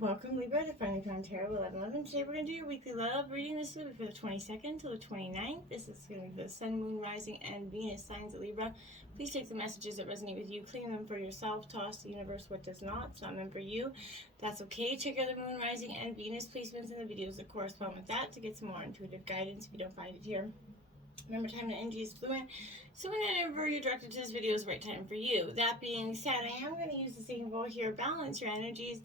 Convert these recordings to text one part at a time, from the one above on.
Welcome, Libra, to Friendly Crown Tarot 1111. Today we're going to do your weekly love reading. This will be for the 22nd till the 29th. This is going to be the Sun, Moon, Rising, and Venus signs of Libra. Please take the messages that resonate with you, claim them for yourself, toss the universe what does not. It's not meant for you. That's okay. Check out the Moon, Rising, and Venus placements in the videos that correspond with that to get some more intuitive guidance if you don't find it here. Remember, time and energy is fluent, so whenever you're directed to this video is the right time for you. That being said, I am going to use the same goal here, balance your energies,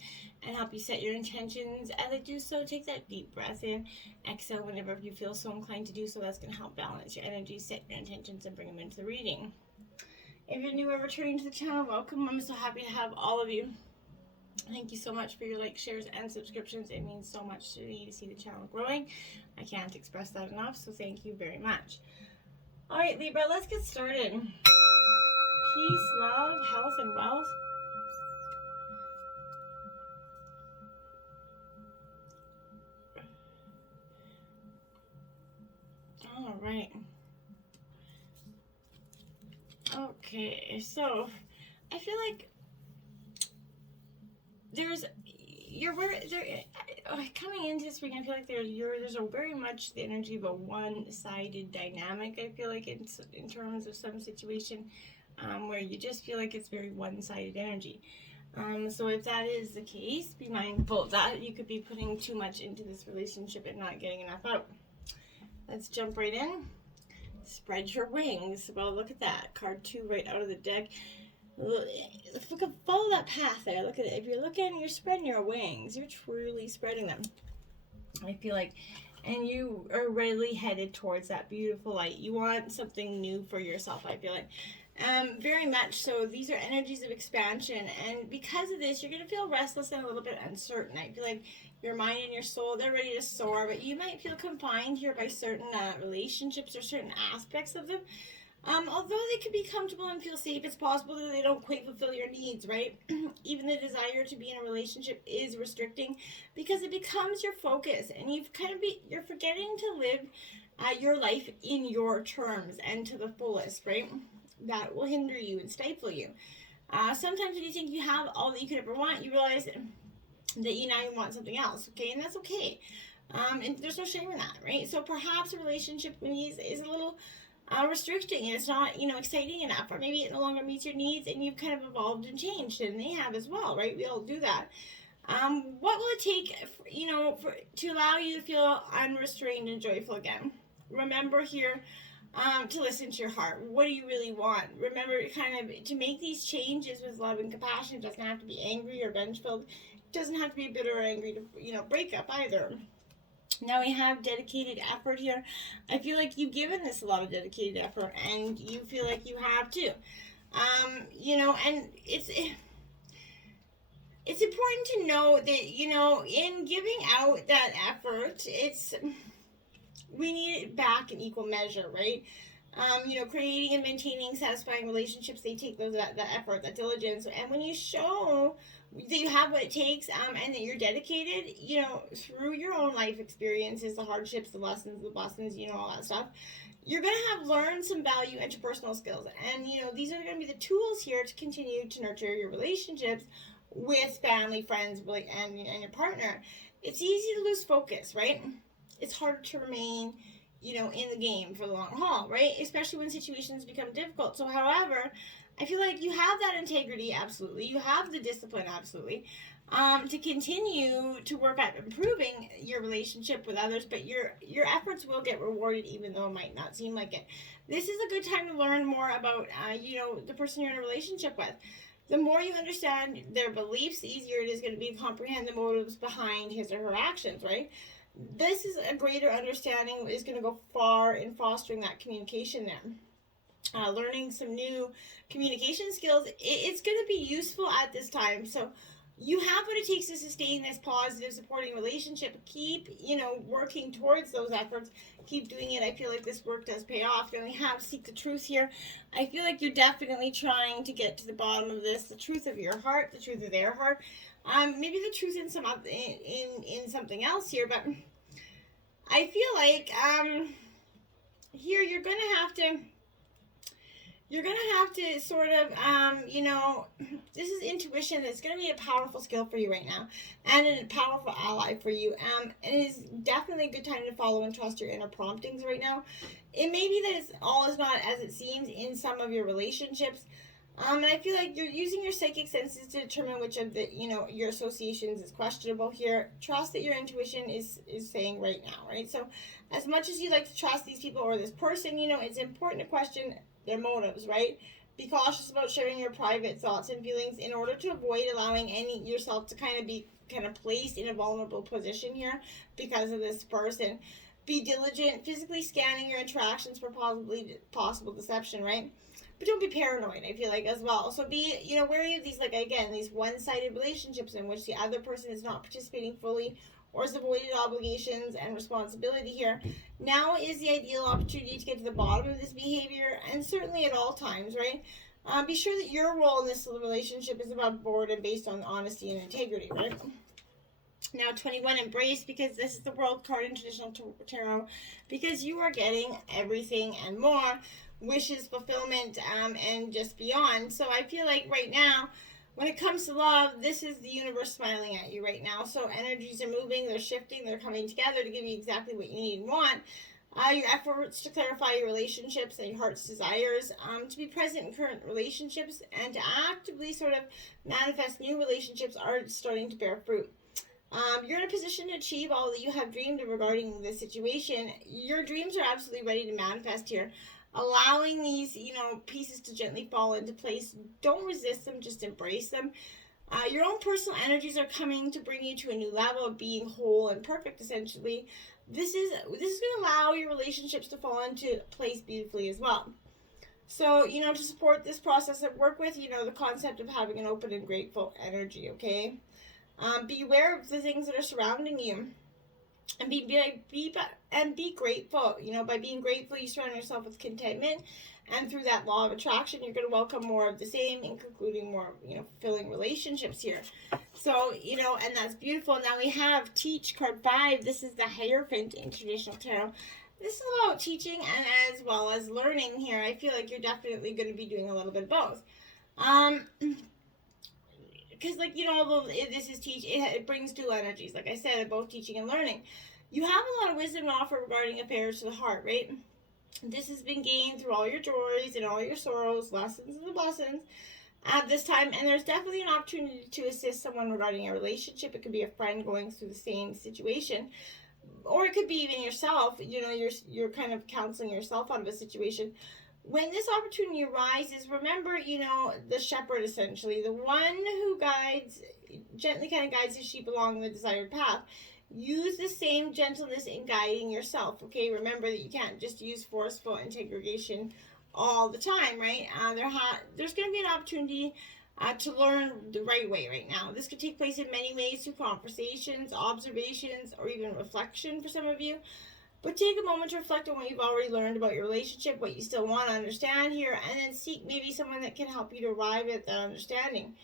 and help you set your intentions. As I do so, take that deep breath in, exhale whenever you feel so inclined to do so. That's going to help balance your energies, set your intentions, and bring them into the reading. If you're new or returning to the channel, welcome. I'm so happy to have all of you. Thank you so much for your likes, shares, and subscriptions. It means so much to me to see the channel growing. I can't express that enough, so thank you very much. All right, Libra, let's get started. Peace, love, health, and wealth. All right. Okay, so I feel like coming into this week, I feel like there's a very much the energy of a one-sided dynamic. I feel like in terms of some situation where you just feel like it's very one-sided energy. So if that is the case, be mindful that you could be putting too much into this relationship and not getting enough out. Let's jump right in. Spread your wings. Well, look at that. Card 2 right out of the deck. Follow that path there. Look at it. If you're looking, you're spreading your wings. You're truly spreading them. I feel like, and you are really headed towards that beautiful light. You want something new for yourself, I feel like. Very much so. These are energies of expansion, and because of this, you're going to feel restless and a little bit uncertain. I feel like your mind and your soul, they're ready to soar, but you might feel confined here by certain relationships or certain aspects of them. Although they could be comfortable and feel safe, it's possible that they don't quite fulfill your needs, right? Even the desire to be in a relationship is restricting because it becomes your focus, and you're forgetting to live your life in your terms and to the fullest, right? That will hinder you and stifle you. Sometimes when you think you have all that you could ever want, you realize that now you want something else, okay? And that's okay. And there's no shame in that, right? So perhaps a relationship is a little restricting, and it's not, exciting enough, or maybe it no longer meets your needs, and you've kind of evolved and changed, and they have as well, right? We all do that. What will it take, to allow you to feel unrestrained and joyful again? Remember here, to listen to your heart. What do you really want? Remember, kind of, to make these changes with love and compassion. It doesn't have to be angry or vengeful. It doesn't have to be bitter or angry to, break up either. Now we have dedicated effort here. I feel like you've given this a lot of dedicated effort, and you feel like you have too. And it's important to know that, in giving out that effort, we need it back in equal measure, right? Creating and maintaining satisfying relationships, they take that effort, that diligence. And when you show that you have what it takes, and that you're dedicated, through your own life experiences, the hardships, the lessons, all that stuff, you're going to have learned some value interpersonal skills. And, these are going to be the tools here to continue to nurture your relationships with family, friends, and your partner. It's easy to lose focus, right? It's harder to remain, in the game for the long haul, right? Especially when situations become difficult. So, however, I feel like you have that integrity, absolutely. You have the discipline, absolutely, to continue to work at improving your relationship with others, but your efforts will get rewarded even though it might not seem like it. This is a good time to learn more about, the person you're in a relationship with. The more you understand their beliefs, the easier it is going to be to comprehend the motives behind his or her actions, right? This is a greater understanding is going to go far in fostering that communication there. Learning some new communication skills, it's going to be useful at this time. So you have what it takes to sustain this positive, supporting relationship. Keep, working towards those efforts. Keep doing it. I feel like this work does pay off. You only have seek the truth here. I feel like you're definitely trying to get to the bottom of this, the truth of your heart, the truth of their heart. Maybe the truth in something else here, but I feel like here you're going to have to you're going to have to sort of, this is intuition. It's going to be a powerful skill for you right now and a powerful ally for you. And it's definitely a good time to follow and trust your inner promptings right now. It may be that all is not as it seems in some of your relationships. And I feel like you're using your psychic senses to determine which of the, your associations is questionable here. Trust that your intuition is saying right now, right? So as much as you like to trust these people or this person, it's important to question their motives, right? Be cautious about sharing your private thoughts and feelings in order to avoid allowing yourself to be placed in a vulnerable position here because of this person. Be diligent, physically scanning your interactions for possible deception, right? But don't be paranoid, I feel like, as well. So be, wary of these, these one-sided relationships in which the other person is not participating fully or has avoided obligations and responsibility here. Now is the ideal opportunity to get to the bottom of this behavior, and certainly at all times, right? Be sure that your role in this relationship is above board and based on honesty and integrity, right? Now 21, embrace, because this is the World card in traditional tarot, because you are getting everything and more, wishes, fulfillment, and just beyond. So I feel like right now, when it comes to love, this is the universe smiling at you right now. So energies are moving, they're shifting, they're coming together to give you exactly what you need and want. Your efforts to clarify your relationships and your heart's desires, to be present in current relationships, and to actively sort of manifest new relationships are starting to bear fruit. You're in a position to achieve all that you have dreamed of regarding this situation. Your dreams are absolutely ready to manifest here. Allowing these, pieces to gently fall into place. Don't resist them, just embrace them. Your own personal energies are coming to bring you to a new level of being whole and perfect, essentially. This is going to allow your relationships to fall into place beautifully as well. So, to support this process and work with, the concept of having an open and grateful energy, okay? Be aware of the things that are surrounding you. And be grateful. By being grateful, you surround yourself with contentment, and through that law of attraction, you're going to welcome more of the same, including more, fulfilling relationships here. So, and that's beautiful. Now we have Teach, card 5. This is the Hierophant in traditional tarot. This is about teaching and as well as learning here. I feel like you're definitely going to be doing a little bit of both. Because, although this is teach, it brings dual energies, like I said, both teaching and learning. You have a lot of wisdom to offer regarding affairs to the heart, right? This has been gained through all your joys and all your sorrows, lessons and the lessons at this time. And there's definitely an opportunity to assist someone regarding a relationship. It could be a friend going through the same situation. Or it could be even yourself. You're kind of counseling yourself out of a situation. When this opportunity arises, remember, the shepherd, essentially, the one who gently guides his sheep along the desired path. Use the same gentleness in guiding yourself, okay? Remember that you can't just use forceful interrogation all the time, right? There's going to be an opportunity to learn the right way right now. This could take place in many ways, through conversations, observations, or even reflection for some of you. But take a moment to reflect on what you've already learned about your relationship, what you still want to understand here, and then seek maybe someone that can help you to arrive at that understanding.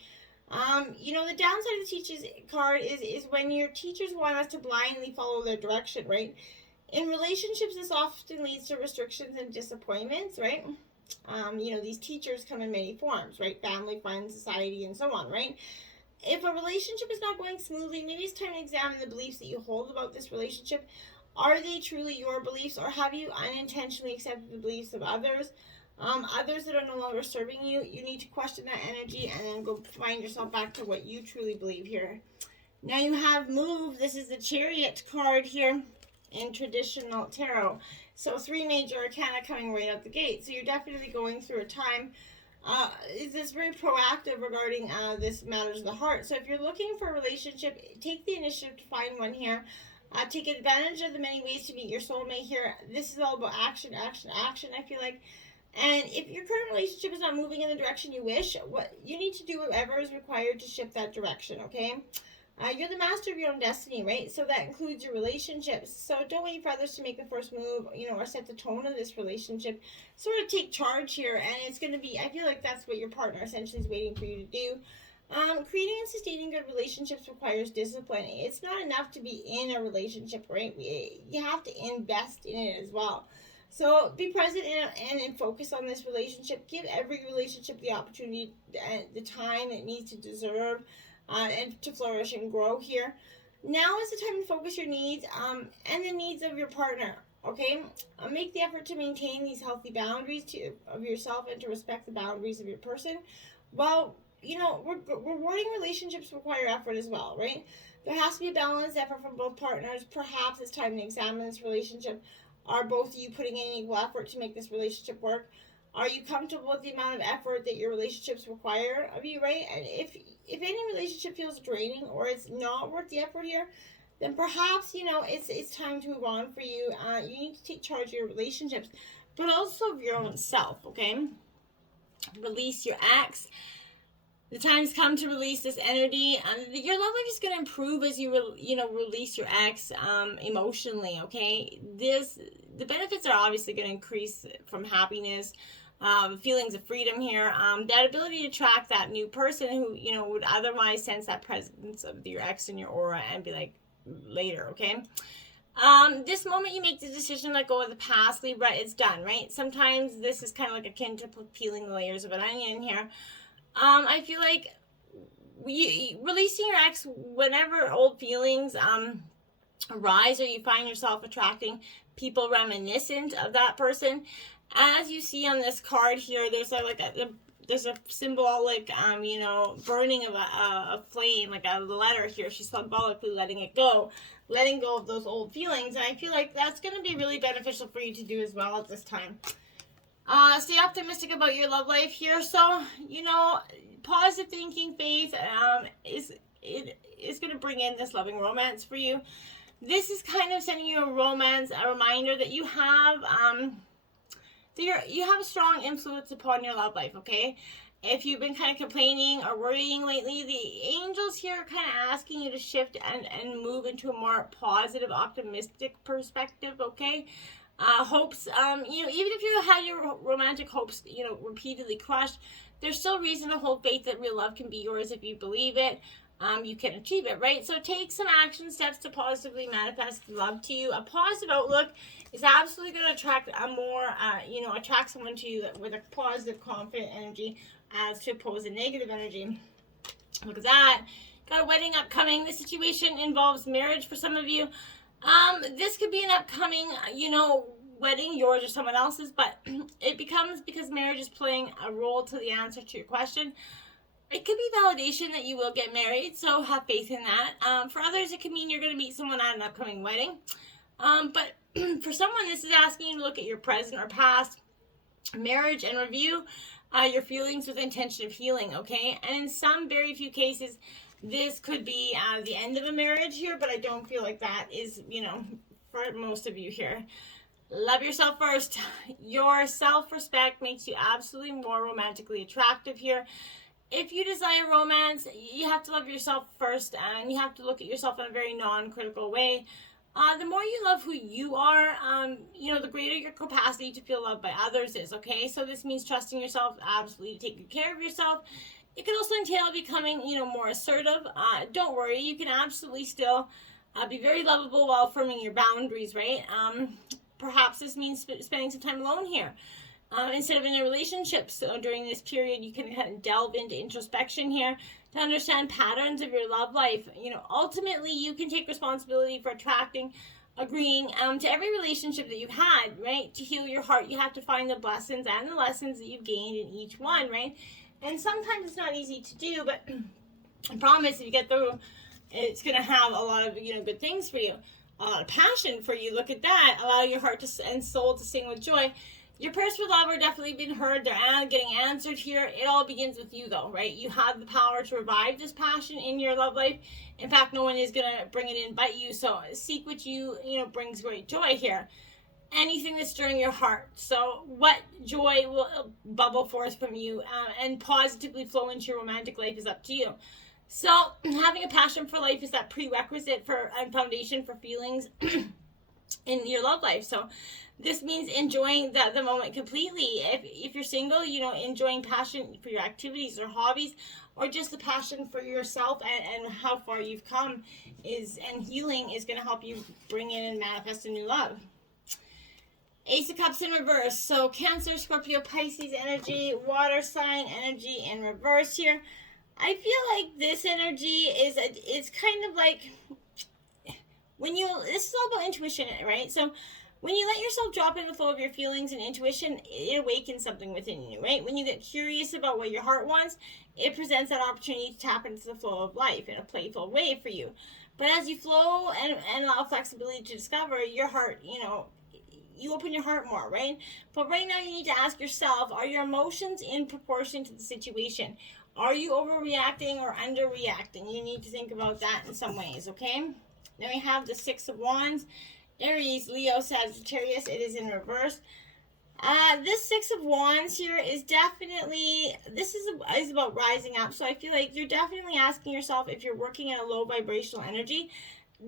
The downside of the teacher's card is when your teachers want us to blindly follow their direction, right? In relationships, this often leads to restrictions and disappointments, right? These teachers come in many forms, right? Family, friends, society, and so on, right? If a relationship is not going smoothly, maybe it's time to examine the beliefs that you hold about this relationship. Are they truly your beliefs, or have you unintentionally accepted the beliefs of others? Others that are no longer serving you, you need to question that energy and then go find yourself back to what you truly believe here. Now you have Move. This is the Chariot card here in traditional tarot. So 3 major arcana coming right out the gate. So you're definitely going through a time that's very proactive regarding this matters of the heart. So if you're looking for a relationship, take the initiative to find one here. Take advantage of the many ways to meet your soulmate here. This is all about action, action, action, I feel like. And if your current relationship is not moving in the direction you wish, what you need to do whatever is required to shift that direction, okay? You're the master of your own destiny, right? So that includes your relationships. So don't wait for others to make the first move, or set the tone of this relationship. Sort of take charge here, and it's going to be, I feel like that's what your partner essentially is waiting for you to do. Creating and sustaining good relationships requires discipline. It's not enough to be in a relationship, right? You have to invest in it as well. So be present and focus on this relationship. Give every relationship the opportunity and the time it needs to deserve, and to flourish and grow here. Now is the time to focus your needs and the needs of your partner. Okay, make the effort to maintain these healthy boundaries of yourself and to respect the boundaries of your person. Well, rewarding relationships require effort as well, right? There has to be a balanced effort from both partners. Perhaps it's time to examine this relationship. Are both of you putting in equal effort to make this relationship work? Are you comfortable with the amount of effort that your relationships require of you, right? And if any relationship feels draining or it's not worth the effort here, then perhaps it's time to move on for you. You need to take charge of your relationships, but also of your own self. Okay, release your ex. The time's come to release this energy. Your love life is going to improve as you release your ex emotionally. Okay, the benefits are obviously going to increase from happiness, feelings of freedom here, that ability to attract that new person who would otherwise sense that presence of your ex in your aura and be like later. Okay. This moment you make the decision to let go of the past, Libra, it's done, right? Sometimes this is kind of like akin to peeling the layers of an onion here. I feel like releasing your ex whenever old feelings arise, or you find yourself attracting people reminiscent of that person. As you see on this card here, there's a symbolic burning of a flame, like a letter here. She's symbolically letting go of those old feelings, and I feel like that's going to be really beneficial for you to do as well at this time. Stay optimistic about your love life here. So, positive thinking, faith, is going to bring in this loving romance for you. This is kind of sending you a reminder that you have, you have a strong influence upon your love life, okay? If you've been kind of complaining or worrying lately, the angels here are kind of asking you to shift and move into a more positive, optimistic perspective, okay? Hopes, even if you had your romantic hopes, repeatedly crushed, there's still reason to hold faith that real love can be yours if you believe it. You can achieve it, right? So take some action steps to positively manifest love to you. A positive outlook is absolutely going to attract attract someone to you with a positive, confident energy as opposed to negative energy. Look at that. Got a wedding upcoming. This situation involves marriage for some of you. This could be an upcoming, wedding, yours or someone else's, but it becomes because marriage is playing a role to the answer to your question. It could be validation that you will get married, so have faith in that. For others, it could mean you're going to meet someone at an upcoming wedding. But for someone, this is asking you to look at your present or past marriage and review your feelings with intention of healing, okay? And in some very few cases, this could be the end of a marriage here, but I don't feel like that is, for most of you here. Love yourself first. Your self-respect makes you absolutely more romantically attractive here. If you desire romance, you have to love yourself first, and you have to look at yourself in a very non-critical way. The more you love who you are, the greater your capacity to feel loved by others is, okay? So this means trusting yourself, absolutely taking care of yourself. It can also entail becoming, more assertive. Don't worry, you can absolutely still be very lovable while affirming your boundaries, right? Perhaps this means spending some time alone here instead of in a relationship. So during this period, you can kind of delve into introspection here to understand patterns of your love life. Ultimately, you can take responsibility for agreeing to every relationship that you've had, right? To heal your heart, you have to find the blessings and the lessons that you've gained in each one, right? And sometimes it's not easy to do, but I promise if you get through, it's going to have a lot of, good things for you. A lot of passion for you. Look at that. Allow your heart and soul to sing with joy. Your prayers for love are definitely being heard. They're getting answered here. It all begins with you, though, right? You have the power to revive this passion in your love life. In fact, no one is going to bring it in but you. So seek what brings great joy here. Anything that's stirring your heart. So what joy will bubble forth from you and positively flow into your romantic life is up to you. So having a passion for life is that prerequisite for and foundation for feelings in your love life. So this means enjoying the moment completely. If you're single, enjoying passion for your activities or hobbies, or just the passion for yourself and how far you've come and healing is going to help you bring in and manifest a new love. Ace of Cups in reverse. So Cancer, Scorpio, Pisces energy, water sign energy in reverse here. I feel like this energy it's kind of like when you, this is all about intuition, right? So when you let yourself drop in the flow of your feelings and intuition, it awakens something within you, right? When you get curious about what your heart wants, it presents that opportunity to tap into the flow of life in a playful way for you. But as you flow and allow flexibility to discover your heart, you open your heart more, right? But right now you need to ask yourself, are your emotions in proportion to the situation? Are you overreacting or underreacting? You need to think about that in some ways, okay? Then we have the Six of Wands. Aries, Leo, Sagittarius. It is in reverse. This Six of Wands here is definitely, this is about rising up. So I feel like you're definitely asking yourself if you're working in a low vibrational energy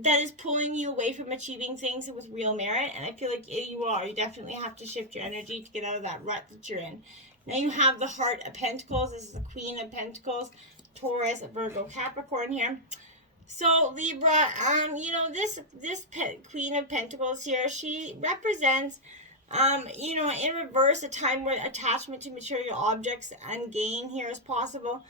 that is pulling you away from achieving things with real merit. And I feel like you are. You definitely have to shift your energy to get out of that rut that you're in. Now you have the Heart of Pentacles. This is the Queen of Pentacles. Taurus, Virgo, Capricorn here. So Libra, this Queen of Pentacles here, she represents, in reverse, a time where attachment to material objects and gain here is possible.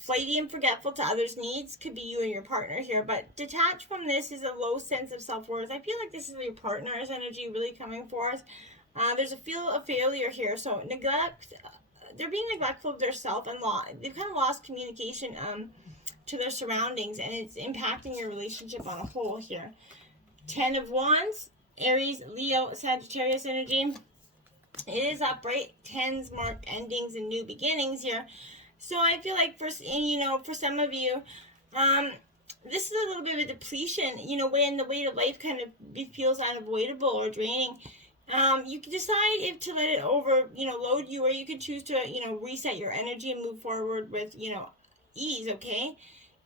Flighty and forgetful to others' needs could be you and your partner here, but detached from this is a low sense of self-worth. I feel like this is your partner's energy really coming for us. There's a feel of failure here, so neglect. They're being neglectful of their self and they've kind of lost communication to their surroundings, and it's impacting your relationship on a whole here. 10 of Wands, Aries, Leo, Sagittarius energy. It is upright. 10s mark endings and new beginnings here. So I feel like for some of you, this is a little bit of a depletion, when the weight of life kind of feels unavoidable or draining. You can decide if to let it load you, or you can choose to, reset your energy and move forward with, ease, okay?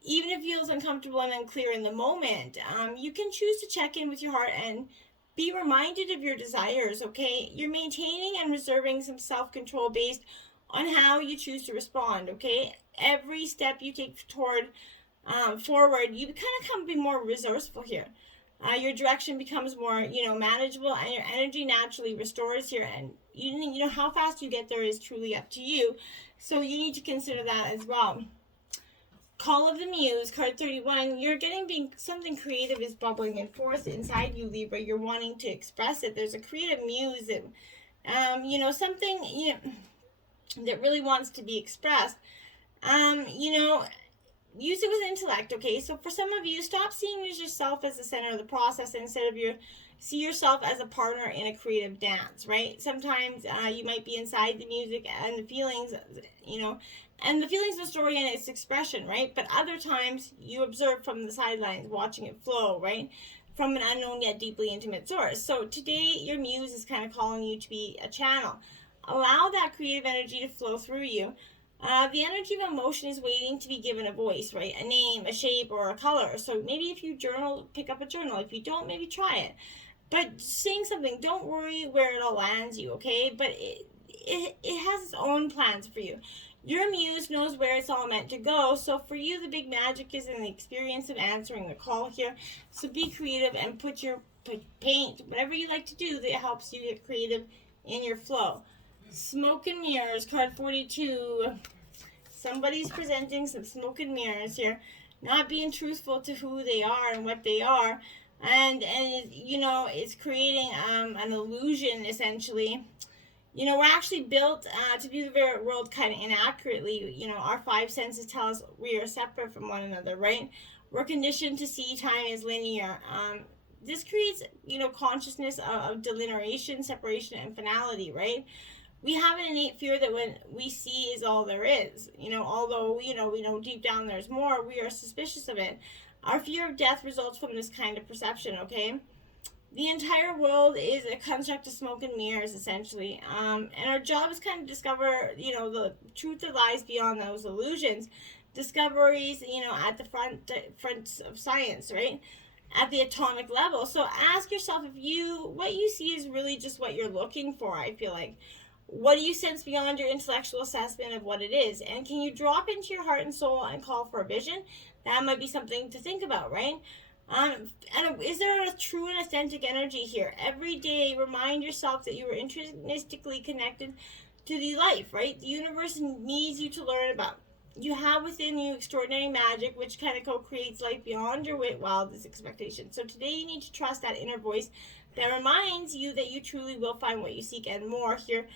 Even if it feels uncomfortable and unclear in the moment, you can choose to check in with your heart and be reminded of your desires, okay? You're maintaining and reserving some self-control based on how you choose to respond, okay? Every step you take toward forward, you kind of come be more resourceful here. Your direction becomes more, manageable, and your energy naturally restores here. And how fast you get there is truly up to you. So you need to consider that as well. Call of the Muse, card 31. You're getting something creative is bubbling forth inside you, Libra. You're wanting to express it. There's a creative muse that, something, that really wants to be expressed. Use it with intellect, okay? So for some of you, stop seeing yourself as the center of the process instead of see yourself as a partner in a creative dance, right? Sometimes you might be inside the music and the feelings, and the feelings of the story and its expression, right? But other times you observe from the sidelines, watching it flow, right? From an unknown yet deeply intimate source. So today, your muse is kind of calling you to be a channel. Allow that creative energy to flow through you. The energy of emotion is waiting to be given a voice, right? A name, a shape, or a color. So maybe if you journal, pick up a journal. If you don't, maybe try it. But saying something, don't worry where it all lands you, okay? But it has its own plans for you. Your muse knows where it's all meant to go. So for you, the big magic is in the experience of answering the call here. So be creative and paint, whatever you like to do that helps you get creative in your flow. Smoke and Mirrors, card 42. Somebody's presenting some smoke and mirrors here, not being truthful to who they are and what they are, and it's creating an illusion essentially. We're actually built to view the very world kind of inaccurately. Our five senses tell us we are separate from one another, right? We're conditioned to see time as linear. This creates, consciousness of delineation, separation, and finality, right? We have an innate fear that when we see is all there is. Although, we know deep down there's more, we are suspicious of it. Our fear of death results from this kind of perception, okay? The entire world is a construct of smoke and mirrors, essentially. And our job is kind of discover, the truth that lies beyond those illusions. Discoveries, at the front of science, right? At the atomic level. So ask yourself what you see is really just what you're looking for, I feel like. What do you sense beyond your intellectual assessment of what it is? And can you drop into your heart and soul and call for a vision? That might be something to think about, right? And is there a true and authentic energy here? Every day, remind yourself that you are intrinsically connected to the life, right? The universe needs you to learn about. You have within you extraordinary magic, which kind of co-creates life beyond your wildest expectations. So today you need to trust that inner voice that reminds you that you truly will find what you seek and more here.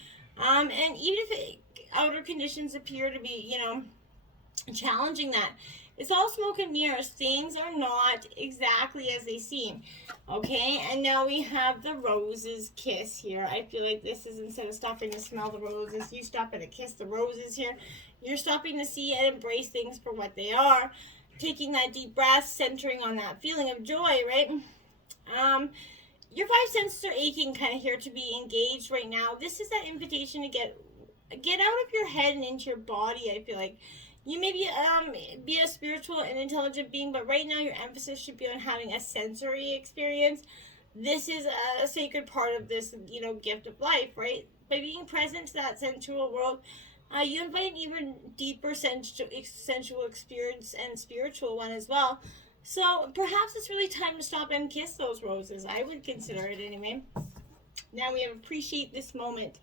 And even if outer conditions appear to be, challenging that, it's all smoke and mirrors. Things are not exactly as they seem. Okay, and now we have the roses kiss here. I feel like this is, instead of stopping to smell the roses, you stopping to kiss the roses here. You're stopping to see and embrace things for what they are. Taking that deep breath, centering on that feeling of joy, right? Your five senses are aching kind of here to be engaged right now. This is that invitation to get out of your head and into your body. I feel like you may be a spiritual and intelligent being, but right now your emphasis should be on having a sensory experience. This is a sacred part of this, gift of life, right? By being present to that sensual world, you invite an even deeper sensual experience and spiritual one as well. So perhaps it's really time to stop and kiss those roses. I would consider it anyway. Now we have appreciate this moment.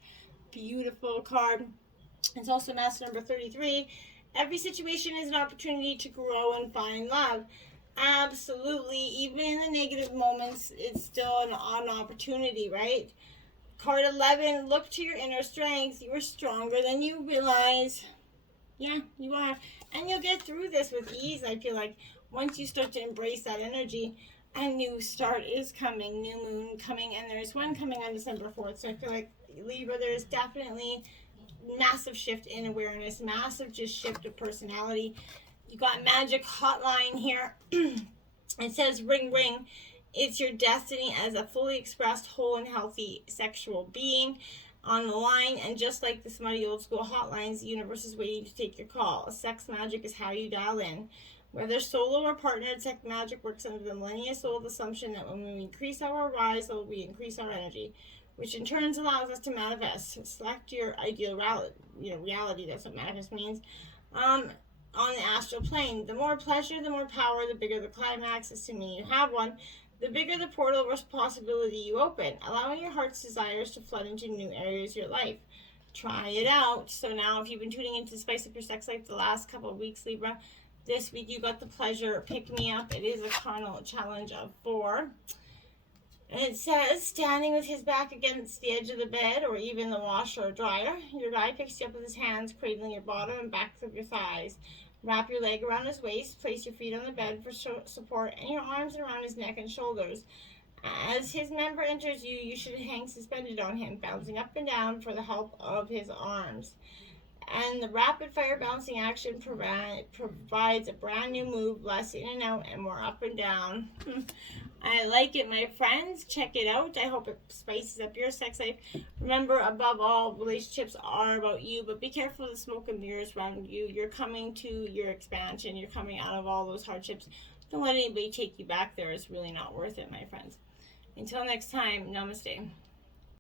Beautiful card. It's also master number 33. Every situation is an opportunity to grow and find love. Absolutely. Even in the negative moments, it's still an opportunity, right? Card 11, look to your inner strength. You are stronger than you realize. Yeah, you are. And you'll get through this with ease, I feel like. Once you start to embrace that energy, a new start is coming, new moon coming, and there's one coming on December 4th. So I feel like, Libra, there's definitely massive shift in awareness, massive just shift of personality. You got magic hotline here. It says ring ring. It's your destiny as a fully expressed, whole and healthy sexual being on the line. And just like the smutty old school hotlines, the universe is waiting to take your call. Sex magic is how you dial in. Whether solo or partnered, sex magic works under the millennia-old assumption that when we increase our rise, we increase our energy, which in turn allows us to manifest. Select your ideal reality. That's what manifest means. On the astral plane, the more pleasure, the more power, the bigger the climax, assuming you have one, the bigger the portal of possibility you open, allowing your heart's desires to flood into new areas of your life. Try it out. So now, if you've been tuning into Spice Up Your Sex Life the last couple of weeks, Libra, this week you got the pleasure pick me up. It is a carnal challenge of 4. And it says, standing with his back against the edge of the bed or even the washer or dryer, your guy picks you up with his hands, cradling your bottom and backs of your thighs. Wrap your leg around his waist, place your feet on the bed for support, and your arms around his neck and shoulders. As his member enters you, you should hang suspended on him, bouncing up and down for the help of his arms. And the rapid fire bouncing action provides a brand new move, less in and out and more up and down. I like it, my friends. Check it out. I hope it spices up your sex life. Remember, above all, relationships are about you, but be careful of the smoke and mirrors around you. You're coming to your expansion. You're coming out of all those hardships. Don't let anybody take you back there. It's really not worth it, my friends. Until next time, namaste.